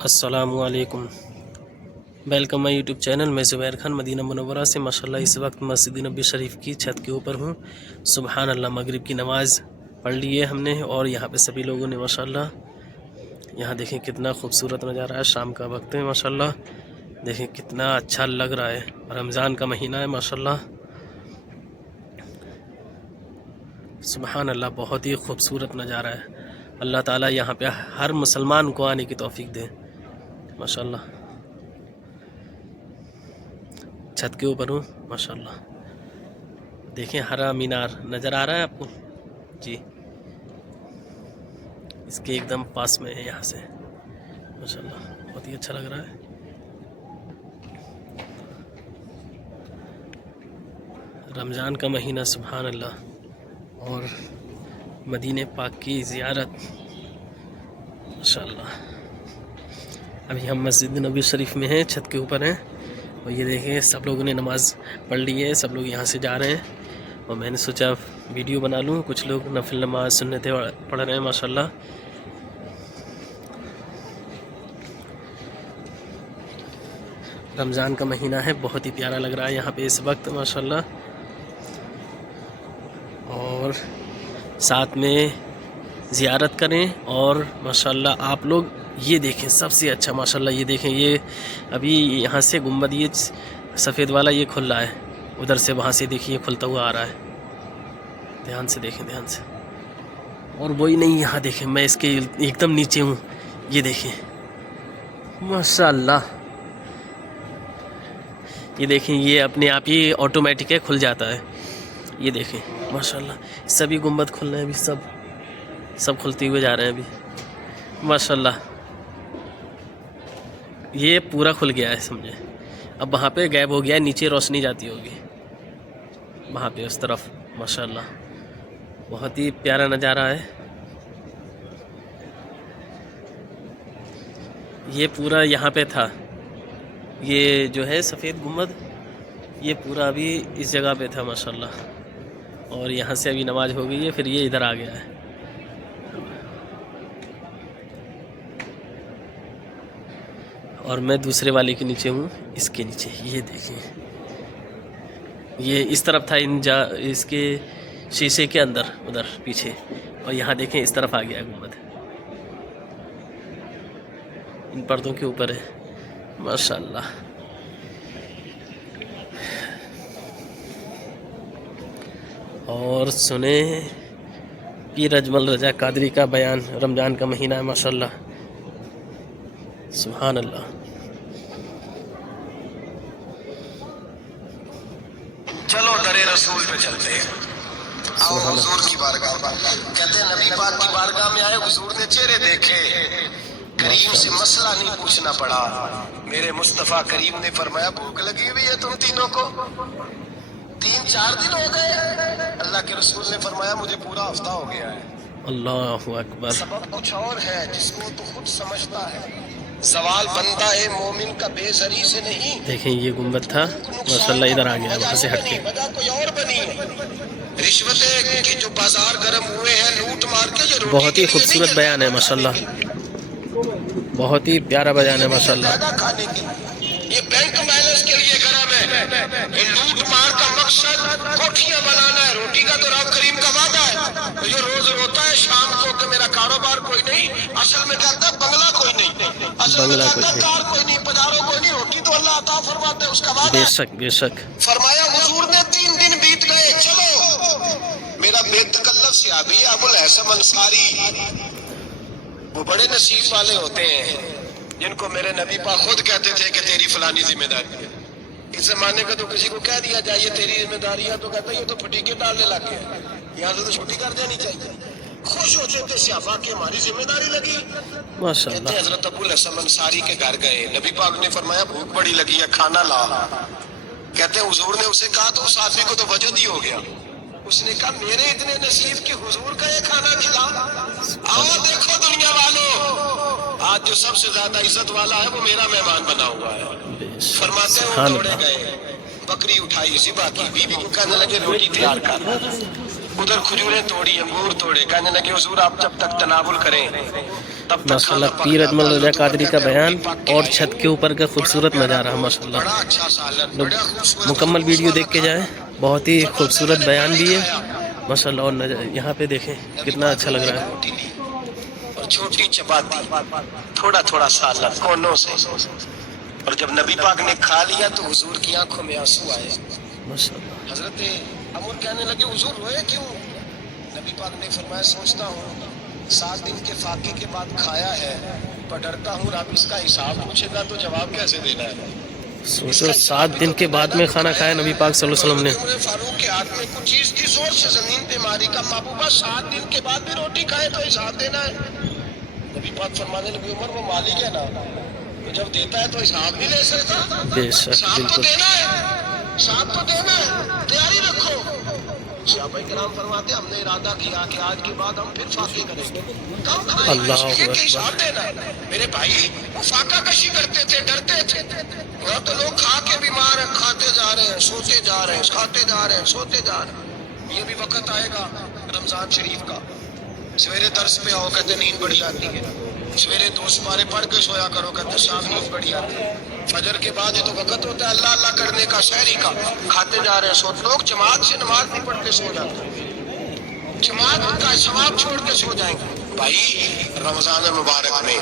अस्सलामु अलैकुम। Welcome my YouTube channel. मैं ज़ुबैर खान मदीना मुनव्वरा से माशाल्लाह इस वक्त मस्जिद नबी शरीफ की छत के ऊपर हूँ। सुबहान अल्लाह, मगरिब की नमाज़ पढ़ ली है हमने और यहाँ पे सभी लोगों ने माशाल्लाह, यहाँ देखें कितना खूबसूरत नज़ारा है। शाम का वक्त है माशाल्लाह, देखें कितना अच्छा लग रहा है। रमज़ान का महीना है माशाल्लाह। सुबहान अल्लाह, बहुत ही खूबसूरत नज़ारा है। अल्लाह ताला यहाँ पे हर मुसलमान को आने की तौफीक दे माशाल्लाह। छत के ऊपर हूँ माशाल्लाह, देखें हरा मीनार नज़र आ रहा है आपको जी, इसके एकदम पास में है यहाँ से माशाल्लाह, बहुत ही अच्छा लग रहा है। रमज़ान का महीना सुभान अल्लाह और मदीने पाक की ज़ियारत माशाल्लाह। अभी हम मस्जिद नबी शरीफ में हैं, छत के ऊपर हैं और ये देखें सब लोगों ने नमाज़ पढ़ ली है, सब लोग यहाँ से जा रहे हैं और मैंने सोचा वीडियो बना लूँ। कुछ लोग नफिल नमाज सुन्नतें पढ़ रहे हैं माशाल्लाह। रमज़ान का महीना है, बहुत ही प्यारा लग रहा है यहाँ पे इस वक्त माशाल्लाह। और साथ में ज़ियारत करें और माशाल्लाह आप लोग ये देखें सबसे अच्छा माशाल्लाह, ये देखें ये अभी यहाँ से गुम्बद ये सफ़ेद वाला ये खुल रहा है, उधर से वहाँ से देखिए खुलता हुआ आ रहा है। ध्यान से देखें, ध्यान से। और वही नहीं, यहाँ देखें मैं इसके एकदम नीचे हूँ, ये देखें माशाल्लाह। ये देखें ये अपने आप ही ऑटोमेटिक है, खुल जाता है। ये देखें माशाल्लाह, सभी गुम्बद खुल रहे हैं अभी, सब खुलते हुए जा रहे हैं अभी माशाल्लाह। ये पूरा खुल गया है समझे। अब वहाँ पे गायब हो गया है, नीचे रोशनी जाती होगी वहाँ पे उस तरफ माशाल्लाह। बहुत ही प्यारा नज़ारा है। ये पूरा यहाँ पे था, ये जो है सफ़ेद गुम्बद, ये पूरा अभी इस जगह पे था माशाल्लाह। और यहाँ से अभी नमाज हो गई है, फिर ये इधर आ गया है। और मैं दूसरे वाले के नीचे हूँ, इसके नीचे ये देखें, ये इस तरफ था इसके शीशे के अंदर उधर पीछे, और यहाँ देखें इस तरफ आ गया गुम्बद, इन पर्दों के ऊपर है माशाल्लाह। और सुने पीर अजमल रजा कादरी का बयान। रमज़ान का महीना है माशाल्लाह, सुभान अल्लाह। चलो दरे रसूल पे चलते हैं, आओ हुजूर की बारगाह। कहते हैं नबी पाक की बारगाह में आए, हुजूर ने चेहरे देखे, करीम से मसला नहीं पूछना पड़ा। मेरे मुस्तफ़ा करीम ने फरमाया भूख लगी हुई है तुम तीनों को, 3-4 दिन हो गए। अल्लाह के रसूल ने फरमाया मुझे पूरा हफ्ता हो गया है। अल्लाहु अकबर। सबब कुछ और है जिसको तो खुद समझता है। सवाल बनता है मोमिन का बेसरी से नहीं। देखें ये गुम्बद था माशाल्लाह, इधर आ गया वहाँ से हट के। वजह कोई और बनी है। रिश्वतें के जो बाजार गर्म हुए हैं, लूट मार के ये रोटी बहुत ही खूबसूरत बयान है माशाल्लाह, बहुत ही प्यारा बयान है माशाल्लाह। खाने की ये बैंक बैलेंस के लिए गरम है। ये लूट मार का मकसद कोठियां बनाना है। रोटी का तो रब करीम का वादा है। तो ये रोज रोता है शाम को कि मेरा कारोबार कोई नहीं, असल में कहता है बंगला कोई नहीं, असल में कहता है कार कोई नहीं, पधारो कोई नहीं, रोटी तो अल्लाह अता फरमाता है, उसका वादा। बेशक बेशक। फरमाया हुजूर ने 3 दिन बीत गए, चलो मेरा बेतकल्लफ सियाबी अबुल हसन अंसारी, वो बड़े नसीब वाले होते हैं जिनको मेरे नबी पाक खुद कहते थे कि तेरी फलानी जिम्मेदारी है। इस जमाने का तो किसी को कह दिया जाए ये तेरी जिम्मेदारी है तो कहता है ये तो फटीके डालने लग गया, यहाँ से तो छुट्टी कर देनी चाहिए। खुश होते थे सियाफा की हमारी जिम्मेदारी लगी माशाल्लाह। हजरत अबुल हसन अंसारी के घर गए, नबी पाक ने फरमाया भूख बड़ी लगी है, खाना ला। कहते हुजूर ने उसे कहा तो उस आदमी को तो वजद ही हो गया। उसने कहा मेरे इतने नसीब कि हुजूर का ये खाना खिला। आओ देखो दुनिया वालों, आज जो सबसे ज्यादा इज्जत वाला है वो मेरा मेहमान बना हुआ है। फरमाते हैं दौड़े गए, बकरी उठाई, ज़िबा की, बीबी को कहने लगे रोटी तैयार कर। उधर खजूरें तोड़ी, अंगूर तोड़े, कहने लगे हुजूर आप जब तक तनावुल करें तब तक माशाल्लाह खाना पक पीर जाता। अजमल रजा कादरी का बयान रोटी पक के और आई। छत के ऊपर का खूबसूरत नज़ारा माशाल्लाह। बड़ा अच्छा सालन, लोग बड़ा खूबसूरत मुकम्मल खरगोश वीडियो वाला देख के खाना। जाएं, बहुत ही फरमाते खूबसूरत मैंने बयान बड़ा ही भी है खाया। माशाल्लाह। और यहाँ पे देखें नबी कितना पाक अच्छा ने लग एक रहा है। रोटी ली और छोटी चपाती, थोड़ा थोड़ा सालन कोनों से। और जब नबी पाक ने खा लिया तो हुजूर की आंखों में आंसू आए। माशाल्लाह हजरत अमर कहने लगे हुजूर रोए क्यों? नबी पाक ने फरमाया सोचता हूँ 7 दिन के फाके के बाद खाया है, पर डरता हूँ रब इसका हिसाब पूछेगा तो जवाब कैसे देना है। सोचो 7 दिन के बाद में खाना खाया नबी पाक सल्लल्लाहु अलैहि वसल्लम ने। उमर फारूक के हाथ में कुछ चीज थी, जोर से जमीन पे मारी का महबूबा 7 दिन के बाद भी रोटी खाए तो हिसाब देना है। नबी पाक फरमाने लगे उमर वो मालिक है ना, तो जब देता है तो हिसाब नहीं ले सकता। बेशक हिसाब तो बिल्कुल। देना है, हिसाब तो देना है, तैयारी रखो। सहाबाए किराम फरमाते हमने इरादा किया कि आज के बाद हम फिर फाके करेंगे, कम खाएंगे, अल्लाह इसलिए कि अकबर। हिसाब देना है। मेरे भाई वो फाका कशी करते थे, डरते थे। वहाँ तो लोग खा के बीमार हैं, खाते जा रहे हैं, सोते जा रहे हैं, खाते जा रहे हैं, सोते जा रहे हैं। ये भी वक्त आएगा रमजान शरीफ का, सवेरे दर्स पे आओ कहते नींद बड़ी आती है, सवेरे 2 सुपारे पढ़ के सोया करो कहते शाम नींद बड़ी आती है। फजर के बाद ये तो वक्त होता है अल्लाह अल्लाह करने का, शहरी का, खाते जा रहे हैं, सो लोग जमात से नमाज नहीं पढ़ के सो जाते, जमात का सवाब छोड़ के सो जाएंगे। भाई रमजान मुबारक में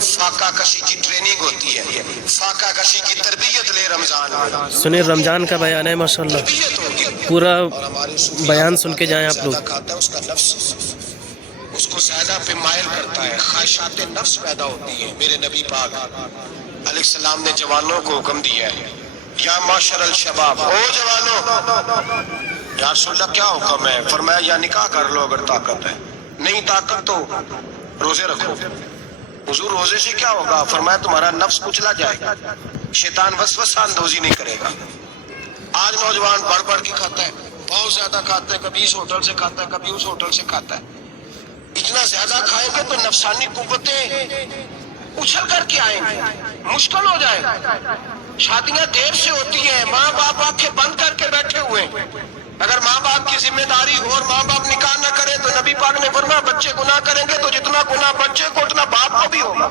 फाका कशी की ट्रेनिंग होती है, फाका कशी की तरबियत ले रमजान में। सुनिए रमजान का बयान है माशाल्लाह, तरबियत होगी पूरा और हमारे सूफी बयान सुन के जाएं आप ज्यादा लोग। खाता है उसका नफ्स उसको ज्यादा पे मायल करता है, ख्वाहिशात नफ्स पैदा होती है। मेरे नबी पाक अलैहिस्सलाम ने जवानों को हुक्म दिया है या माशरल शबाब, ओ जवानों। या रसूलल्लाह क्या हुक्म है? फरमाया या निकाह कर लो अगर ताकत है, नहीं ताकत तो रोजे रखो। हुजूर रोजे से क्या होगा? फरमाया तुम्हारा नफ्स कुचला जाएगा, शैतान वसवसा अंदोजी नहीं करेगा। आज नौजवान बढ़ बढ़ के खाता है, बहुत ज्यादा खाता है, कभी इस होटल से खाता है, कभी उस होटल से खाता है। इतना ज्यादा खाएंगे तो नफसानी कुव्वतें उछल करके आएंगे, मुश्किल हो जाएगा। शादियां देर से होती हैं, माँ बाप आंखें बंद करके बैठे हुए हैं। अगर माँ बाप की जिम्मेदारी हो और माँ बाप निकाह न करे तो नबी पाक ने फरमाया बच्चे गुनाह करेंगे तो जितना गुनाह बच्चे को उतना बाप को भी होगा।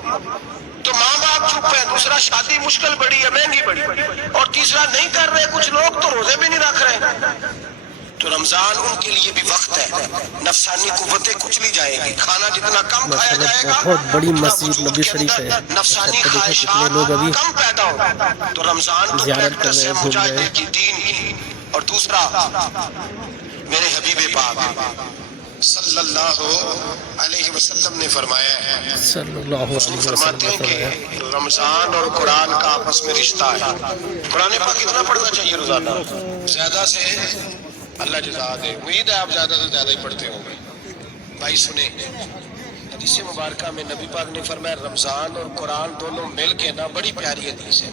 तो माँ बाप चुप है, दूसरा शादी मुश्किल बड़ी है, महंगी बड़ी, और तीसरा नहीं कर रहे कुछ लोग तो रोजे भी नहीं रख रहे। तो रमजान उनके लिए भी वक्त है, नफसानी कुव्वतें कुचली जाएगी, खाना जितना कम खाया जाएगा बहुत बड़ी उतना मस्जिद वजूद नबी के शरीफ अंदर है। नफसानी छत पे देखें कितने ख्वाहिशात लोग अभी कम पैदा होगा। तो रमजान तो ज़ियारत कर प्रैक्टिस रहे है हैं, घूम रहे मुजाहिदे हैं। की दीन की। और दूसरा मेरे हबीब पाक सल्लल्लाहु अलैहि वसल्लम ने फरमाया है, सल्लल्लाहु अलैहि फरमाते वसल्लम हैं फरमाया। कि रमजान और कुरान का आपस में रिश्ता है। कुरान पाक कितना पढ़ना चाहिए रोजाना? ज्यादा से अल्लाह जज़ा दे, उम्मीद है आप ज्यादा से ज्यादा ही पढ़ते होंगे। भाई सुने हदीस मुबारका में नबी पाक ने फरमाया रमजान और कुरान दोनों मिल के ना, बड़ी प्यारी हदीस है,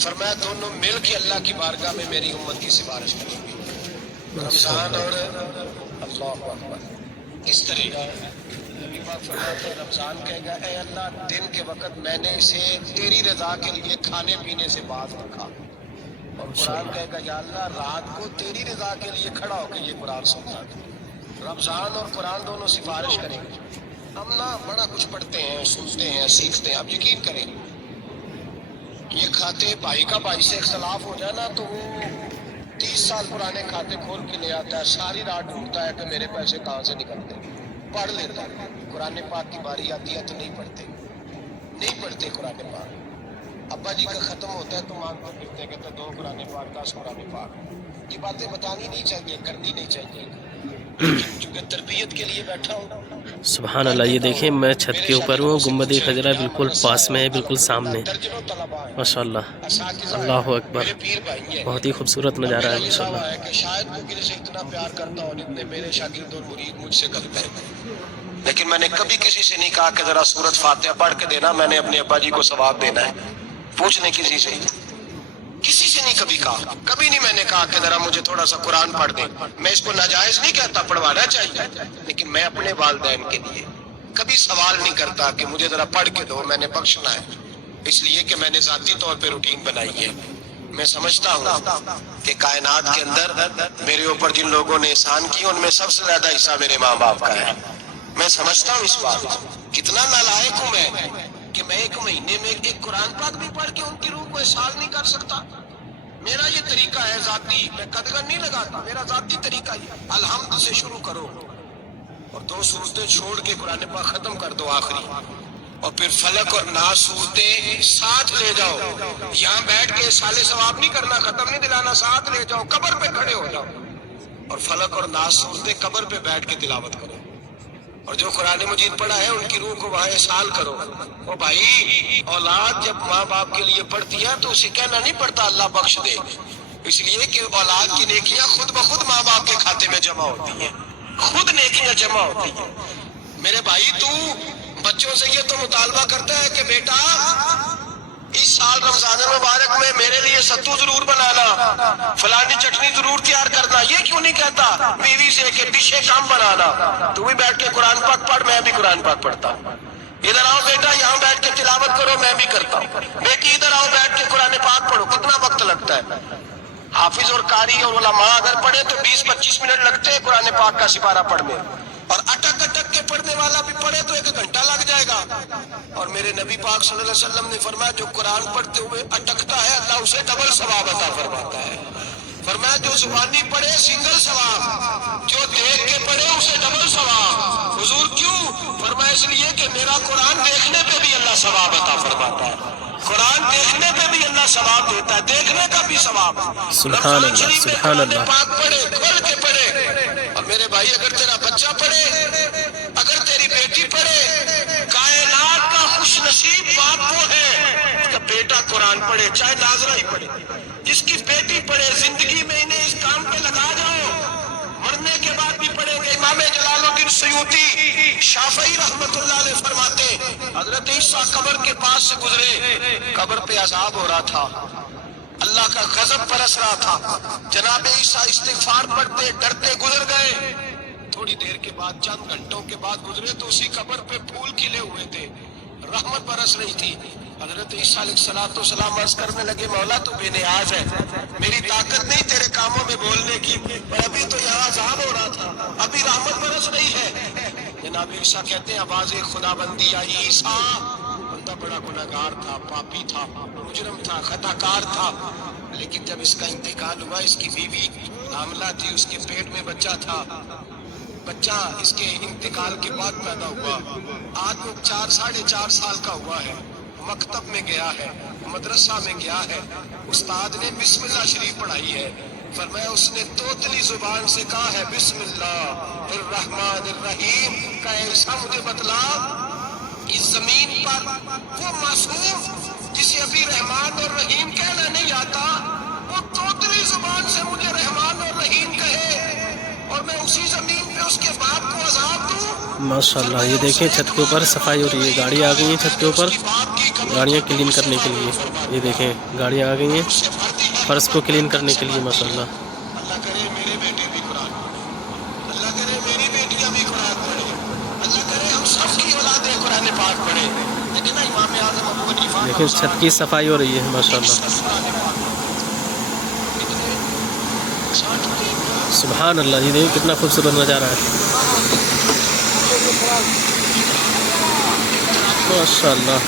फरमाया दोनों मिल के अल्लाह की बारगाह में मेरी उम्मत की सिफारिश करेंगे। रमजान और अल्लाह अकबर किस तरह नबी पाक फरमाते हैं रमजान कहेगा ऐ अल्लाह दिन के वक्त मैंने इसे तेरी रजा के लिए खाने पीने से बाज रखा, और कुरान कहेगा या अल्लाह रात को तेरी रजा के लिए खड़ा होकर ये कुरान सुनता था। रमजान और कुरान दोनों सिफारिश करेंगे। हम ना बड़ा कुछ पढ़ते हैं, सुनते हैं, सीखते हैं, आप यकीन करें ये खाते भाई का भाई से इख्तलाफ हो जाए ना तो वो 30 साल पुराने खाते खोल के ले आता है, सारी रात ढूंढता है कि मेरे पैसे कहाँ से निकलते, पढ़ लेता है। कुरान पाक की बारी आती है तो नहीं पढ़ते कुरान पाक। अब्बा जी का खत्म होता है तो मांगते फिरते कहते 2 कुरान पाक 10 कुरान पाक। ये बातें बतानी नहीं चाहिए, करनी नहीं चाहिए, क्योंकि तरबियत के लिए बैठा हूँ। सुभान अल्लाह। ये देखें मैं छत के ऊपर हूँ, गुम्बद खजरा बिल्कुल पास में है, बिल्कुल सामने माशाल्लाह। अल्लाह अकबर, बहुत ही खूबसूरत नज़ारा है माशाल्लाह। शायद वो किसी से इतना प्यार करता हूँ जितने मेरे शागिर्द और मुरीद मुझसे करते हैं, लेकिन मैंने कभी किसी से नहीं कहा कि जरा सूरत फातिहा पढ़ के देना, मैंने अपने अब्बा जी को सवाब देना है। पूछने किसी से नहीं कभी कहा, कभी नहीं मैंने कहा कि जरा मुझे थोड़ा सा कुरान पढ़ दे। मैं इसको नाजायज नहीं कहता, पढ़वाना चाहिए, लेकिन मैं अपने वालिदैन के लिए कभी सवाल नहीं करता कि मुझे जरा पढ़ के दो, मैंने बख्शना है, इसलिए कि मैंने जाती तौर पे रूटीन बनाई है। मैं समझता हूँ कि कायनात के अंदर मेरे ऊपर जिन लोगों ने एहसान किए उनमें सबसे ज्यादा हिस्सा मेरे माँ बाप का है। मैं समझता हूँ इस बात को। कितना नालायक हूँ मैं कि मैं एक महीने में एक कुरान पाक भी पढ़ के उनकी रूह को इसाल नहीं कर सकता। मेरा ये तरीका है जाती, मैं कदगन नहीं लगाता, मेरा जाती तरीका ही अलहम्द से शुरू करो और 2 सूरतें छोड़ के कुरान पाक खत्म कर दो आखिरी, और फिर फलक और नास सूरतें साथ ले जाओ। यहाँ बैठ के साले सवाब नहीं करना, खत्म नहीं दिलाना, साथ ले जाओ, कब्र पे खड़े हो जाओ और फलक और नास सूरतें कब्र पे बैठ के तिलावत करो। और जो कुरान मजीद पढ़ा है उनकी रूह को वहाँ इसाल करो। ओ भाई, औलाद जब माँ बाप के लिए पढ़ती है तो उसे कहना नहीं पड़ता अल्लाह बख्श दे, इसलिए कि औलाद की नेकियां खुद ब खुद माँ बाप के खाते में जमा होती हैं, खुद नेकियां जमा होती हैं। मेरे भाई, तू बच्चों से ये तो मुतालबा करता है कि बेटा इस साल रमजान मुबारक में मेरे लिए सत्तू जरूर बनाना, फलानी चटनी जरूर तैयार करना, ये क्यों नहीं कहता बीवी से कि डिशे कम बनाना? तू भी बैठ के कुरान पाक पढ़, मैं भी कुरान पाक पढ़ता हूँ। इधर आओ बेटा, यहाँ बैठ के तिलावत करो, मैं भी करता हूँ। बेटी इधर आओ, बैठ के कुरान पाक पढ़ो। कितना वक्त लगता है? हाफिज और कारी और उलमा अगर पढ़े तो 20-25 मिनट लगते हैं कुरान पाक का सिपारा पढ़ने, और अटक अटक के पढ़ने वाला भी पढ़े तो 1 घंटा लग जाएगा। और मेरे नबी पाक सल्लल्लाहु अलैहि वसल्लम ने फरमाया जो कुरान पढ़ते हुए अटकता है अल्लाह उसे डबल सवाब अता फरमाता है। फरमाया जो जुबानी पढ़े सिंगल सवाब, जो देख के पढ़े उसे डबल सवाब। हुजूर क्यों? फरमाया इसलिए कि मेरा कुरान देखने पे भी अल्लाह सवाब अता फरमाता है, कुरान देखने पे भी अल्लाह सवाब देता है, देखने का भी सवाब। सुभान अल्लाह, सुभान अल्लाह। पाक पढ़े, खोल के पढ़े। और मेरे भाई, अगर तेरा बच्चा पढ़े, अगर तेरी बेटी पढ़े, कायनात का खुश नसीब बाप वो है उसका बेटा कुरान पढ़े, चाहे नाजरा ही पढ़े। जिसकी बेटी पढ़े, जिंदगी में इन्हें इस काम पे लगा जाओ, मरने के बाद भी पढ़ेंगे। इमाम जलालुद्दीन सयूती शाफई रहमतुल्लाह अलैह फरमाते, हजरत ईसा कब्र के पास से गुजरे, कब्र पे अजाब हो रहा था, अल्लाह का गजब बरस रहा था। जनाब ईसा इस्तिगफार पढ़ते डरते गुजर गए। थोड़ी देर के बाद, चंद घंटों के बाद गुजरे तो उसी कब्र पे फूल खिले हुए थे, रहमत बरस रही थी। हजरत ईसा अलैहिस्सलाम अर्ज करने लगे, मौला तू बेनियाज है, मेरी ताकत नहीं तेरे कामों में बोलने की, और अभी तो यहाँ अज़ाब हो रहा था, अभी रहमत बरस रही है। जनाब ईसा कहते हैं आवाज़ खुदाबंदी आई, ईसा बंदा बड़ा गुनहगार था, पापी था, मुजरम था, खताकार था, लेकिन जब इसका इंतकाल हुआ, इसकी बीवी हामला थी, उसके पेट में बच्चा था, बच्चा इसके इंतकाल के बाद पैदा हुआ। आज वो 4-4.5 साल का हुआ है, मकतब में गया है, मदरसा में गया है, उस्ताद ने बिस्मिल्लाह शरीफ पढ़ाई है। फरमाया उसने तोतली जुबान से कहा है बिस्मिल्लाहिर्रहमानिर्रहीम का ऐसा मुझे बतला, इस जमीन पर वो मासूम जिसे अभी रहमान और रहीम कहना नहीं आता, वो तोतली जुबान से मुझे रहमान और रहीम कहे और मैं उसी जमीन पे उसके बाप को अज़ाब दूं। माशाल्लाह, ये देखें छत के ऊपर सफाई हो रही है, गाड़ी आ गई है छत के ऊपर, गाड़ियाँ क्लीन करने के लिए। ये देखें गाड़ियाँ आ गई हैं फर्श को क्लीन करने के लिए। माशाल्लाह, अल्लाह करे मेरे बेटे भी कुरान, अल्लाह करे मेरी बेटियां भी कुरान पढ़े, अल्लाह करे हम सबकी औलादें कुरान पाक पढ़े। लेकिन इमाम आज़म अबू हनीफा लेकिन छत की सफाई हो रही है माशाल्लाह। सुभान अल्लाह, ये देखिए कितना खूबसूरत नज़ारा है माशाल्लाह।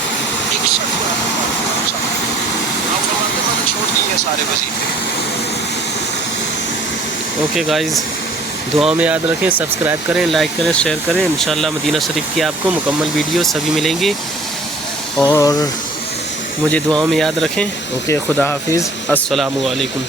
छोड़ दिए सारे वजीफे। ओके गाइज़, दुआ में याद रखें, सब्सक्राइब करें, लाइक करें, शेयर करें। इंशाल्लाह मदीना शरीफ की आपको मुकम्मल वीडियो सभी मिलेंगी, और मुझे दुआओं में याद रखें। ओके, खुदा हाफिज़, अस्सलामु अलैकुम।